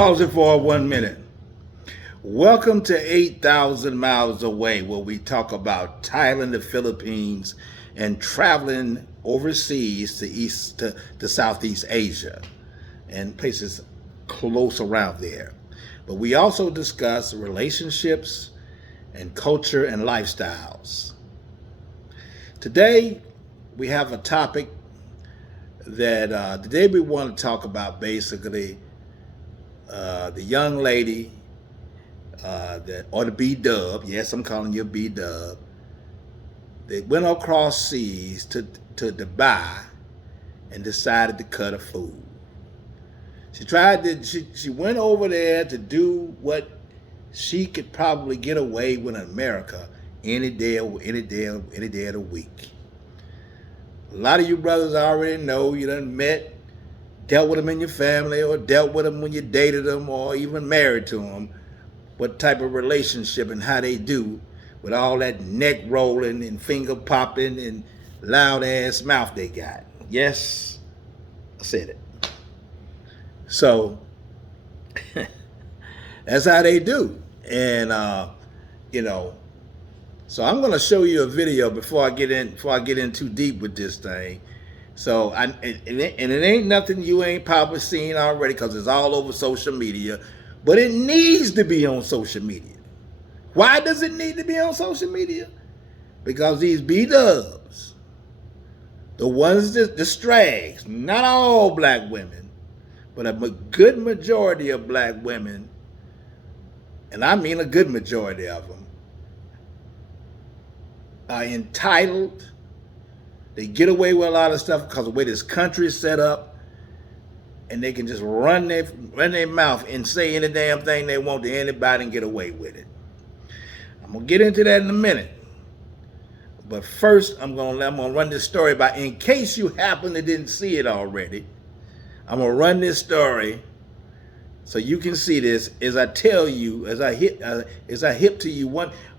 Pause it for 1 minute. Welcome to 8,000 Miles Away, where we talk about Thailand, the Philippines, and traveling overseas to Southeast Asia and places close around there. But we also discuss relationships and culture and lifestyles. Today, we have a topic that today we want to talk about basically the young lady or the BDub. Yes, I'm calling you BDub. They went across seas to Dubai and decided to cut a fool. She went over there to do what she could probably get away with in America any day of the week. A lot of you brothers already know, you done met, dealt with them in your family, or dealt with them when you dated them, or even married to them, what type of relationship and how they do with all that neck rolling and finger popping and loud ass mouth they got. Yes, I said it. So that's how they do. And so I'm gonna show you a video before I get in too deep with this thing. So and it ain't nothing you ain't probably seen already because it's all over social media, but it needs to be on social media. Why does it need to be on social media? Because these B-dubs, the ones that the strags, not all black women, but a good majority of black women, and I mean a good majority of them, are entitled. They get away with a lot of stuff because of the way this country is set up, and they can just run their mouth and say any damn thing they want to anybody and get away with it. I'm gonna get into that in a minute, but first I'm gonna run this story by, in case you happen to didn't see it already. I'm gonna run this story so you can see this as I tell you, as I hip to you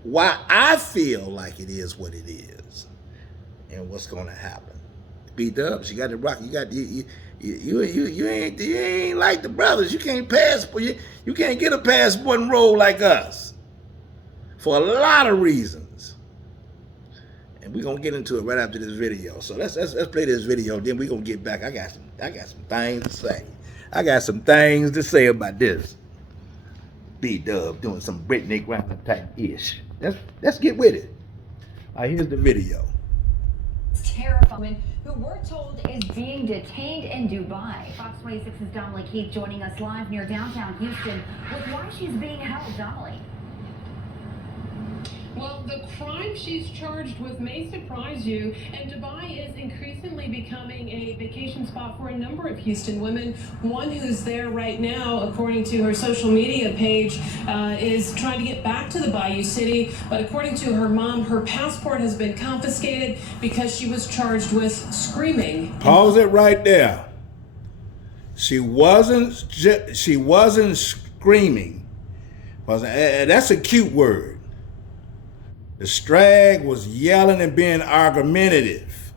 why I feel like it is what it is and what's gonna happen. B-dubs, you got to rock. You ain't like the brothers. You can't you can't get a passport and roll like us for a lot of reasons. And we're gonna get into it right after this video. So let's play this video. Then we're gonna get back. I got some things to say. I got some things to say about this. B-dub doing some Britney Griner type ish. Let's get with it. All right, here's the video. Terrifying, who we're told is being detained in Dubai. Fox 26's Donnelly Keith joining us live near downtown Houston with why she's being held. Donnelly. Well, the crime she's charged with may surprise you, and Dubai is increasingly becoming a vacation spot for a number of Houston women. One who's there right now, according to her social media page, is trying to get back to the Bayou City, but according to her mom, her passport has been confiscated because she was charged with screaming. Pause it right there. She wasn't screaming. That's a cute word. The strag was yelling and being argumentative.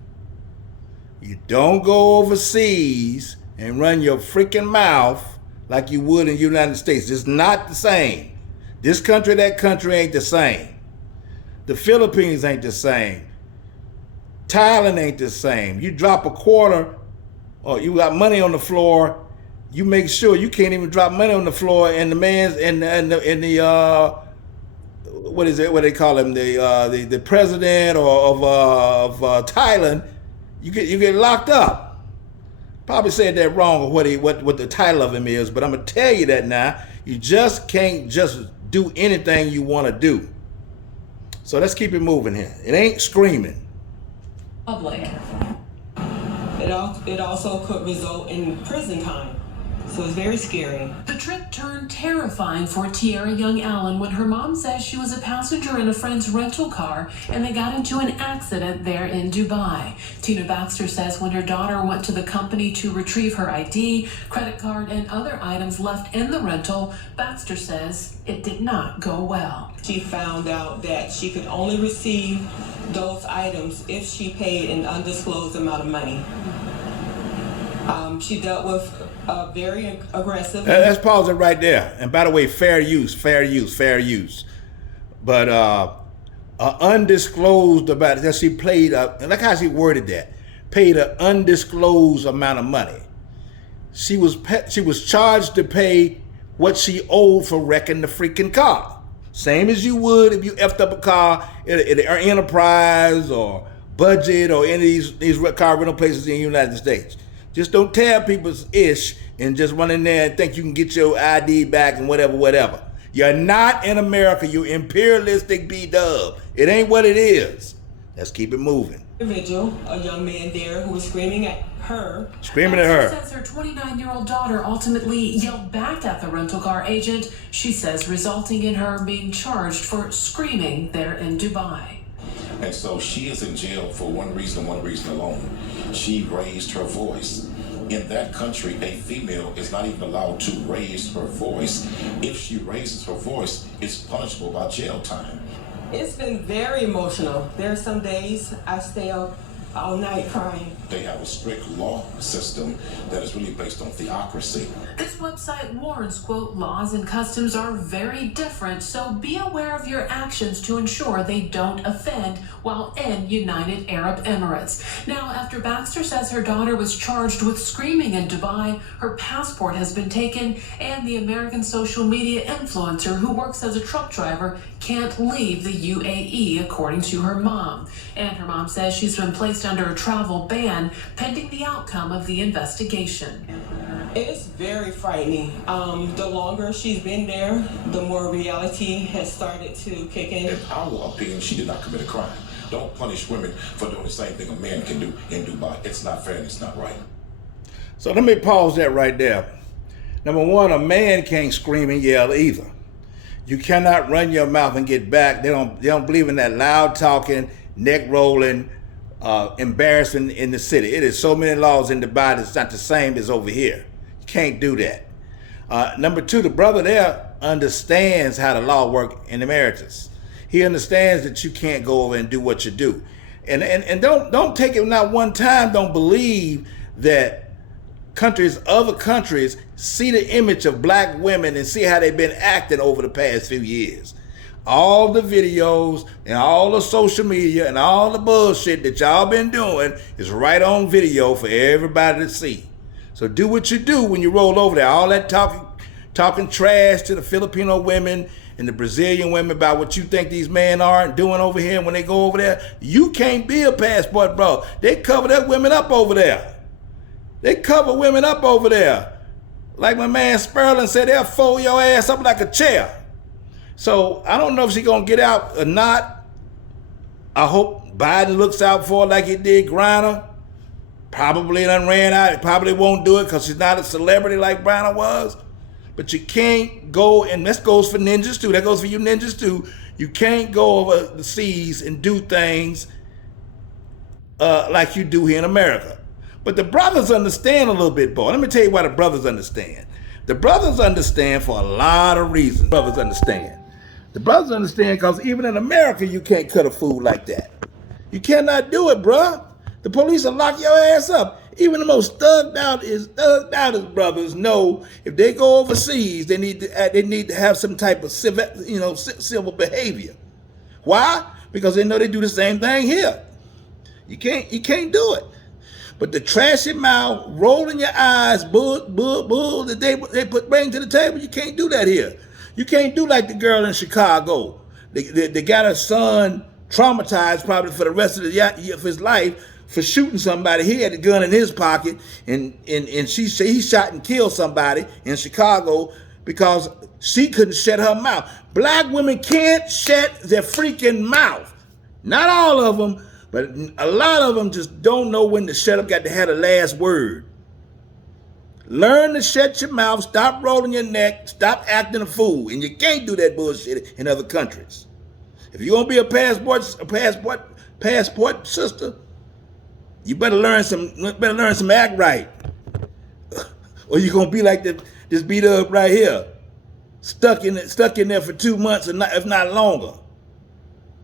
You don't go overseas and run your freaking mouth like you would in the United States. It's not the same. This country, that country ain't the same. The Philippines ain't the same. Thailand ain't the same. You drop a quarter or you got money on the floor, you make sure you can't even drop money on the floor, and the man's in the what is it? What they call him? The president of Thailand. You get locked up. Probably said that wrong, or what the title of him is, but I'm gonna tell you that now. You just can't just do anything you want to do. So let's keep it moving here. It ain't screaming. Public. It also could result in prison time. So it's very scary. The trip turned terrifying for Tierra Young Allen when her mom says she was a passenger in a friend's rental car and they got into an accident there in Dubai. Tina Baxter says when her daughter went to the company to retrieve her ID, credit card, and other items left in the rental, Baxter says it did not go well. She found out that she could only receive those items if she paid an undisclosed amount of money. She dealt with very aggressive. Let's pause it right there. And by the way, fair use, fair use, fair use. But undisclosed about that she played, like how she worded that, paid an undisclosed amount of money. She was charged to pay what she owed for wrecking the freaking car. Same as you would if you effed up a car at an Enterprise or Budget or any of these car rental places in the United States. Just don't tear people's ish and just run in there and think you can get your ID back and whatever. You're not in America. You're imperialistic BDub. It ain't what it is. Let's keep it moving. Individual, a young man there who was screaming at her. Screaming at her. Says her 29-year-old daughter ultimately yelled back at the rental car agent, she says, resulting in her being charged for screaming there in Dubai. And so she is in jail for one reason alone. She raised her voice. In that country, a female is not even allowed to raise her voice. If she raises her voice, it's punishable by jail time. It's been very emotional. There are some days I stay up all night crying. They have a strict law system that is really based on theocracy. This website warns, quote, laws and customs are very different, so be aware of your actions to ensure they don't offend while in United Arab Emirates. Now, after Baxter says her daughter was charged with screaming in Dubai, her passport has been taken, and the American social media influencer who works as a truck driver can't leave the UAE, according to her mom. And her mom says she's been placed under a travel ban pending the outcome of the investigation. It's very frightening. The longer she's been there, the more reality has started to kick in. In our opinion, she did not commit a crime. Don't punish women for doing the same thing a man can do in Dubai. It's not fair and it's not right. So let me pause that right there. Number one, a man can't scream and yell either. You cannot run your mouth and get back. They don't believe in that loud talking, neck rolling, embarrassing in the city. It is so many laws in Dubai that's not the same as over here. You can't do that. Number two, the brother there understands how the law works in Emeritus. He understands that you can't go over and do what you do. And don't take it not one time, don't believe that other countries see the image of black women and see how they've been acting over the past few years. All the videos and all the social media and all the bullshit that y'all been doing is right on video for everybody to see. So do what you do when you roll over there. All that talking trash to the Filipino women and the Brazilian women about what you think these men are and doing over here when they go over there. You can't be a passport bro. They cover that women up over there. They cover women up over there. Like my man Sperling said, they'll fold your ass up like a chair. So I don't know if she's going to get out or not. I hope Biden looks out for her like he did Griner. Probably done ran out. He probably won't do it because she's not a celebrity like Griner was. But you can't go, and this goes for ninjas too. That goes for you ninjas too. You can't go over the seas and do things like you do here in America. But the brothers understand a little bit, boy. Let me tell you why the brothers understand. The brothers understand for a lot of reasons. Brothers understand. The brothers understand because even in America, you can't cut a fool like that. You cannot do it, bruh. The police will lock your ass up. Even the most thugged out brothers know if they go overseas, they need to have some type of civil behavior. Why? Because they know they do the same thing here. You can't do it. But the trashy mouth, rolling your eyes, bull that they bring to the table, you can't do that here. You can't do like the girl in Chicago. They got her son traumatized probably for the rest of his life for shooting somebody. He had the gun in his pocket, and he shot and killed somebody in Chicago because she couldn't shut her mouth. Black women can't shut their freaking mouth. Not all of them. But a lot of them just don't know when to shut up, got to have the last word. Learn to shut your mouth, stop rolling your neck, stop acting a fool. And you can't do that bullshit in other countries. If you're gonna be a passport sister, you better learn some act right. Or you're gonna be like this BDub right here, stuck in there for 2 months, if not longer,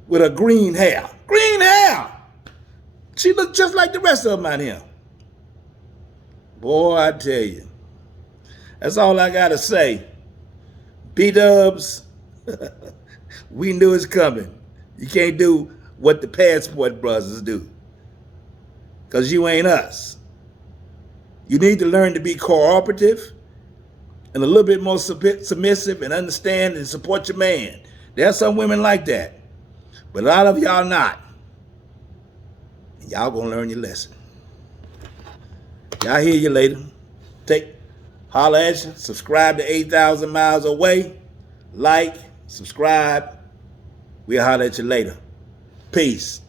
with her green hair. Green hair! She looked just like the rest of them out here. Boy, I tell you. That's all I got to say. BDubs, we knew it's coming. You can't do what the Passport Brothers do, because you ain't us. You need to learn to be cooperative and a little bit more submissive and understand and support your man. There are some women like that, but a lot of y'all not. Y'all gonna learn your lesson. Y'all hear you later. Holla at you. Subscribe to 8,000 Miles Away. Like, subscribe. We'll holler at you later. Peace.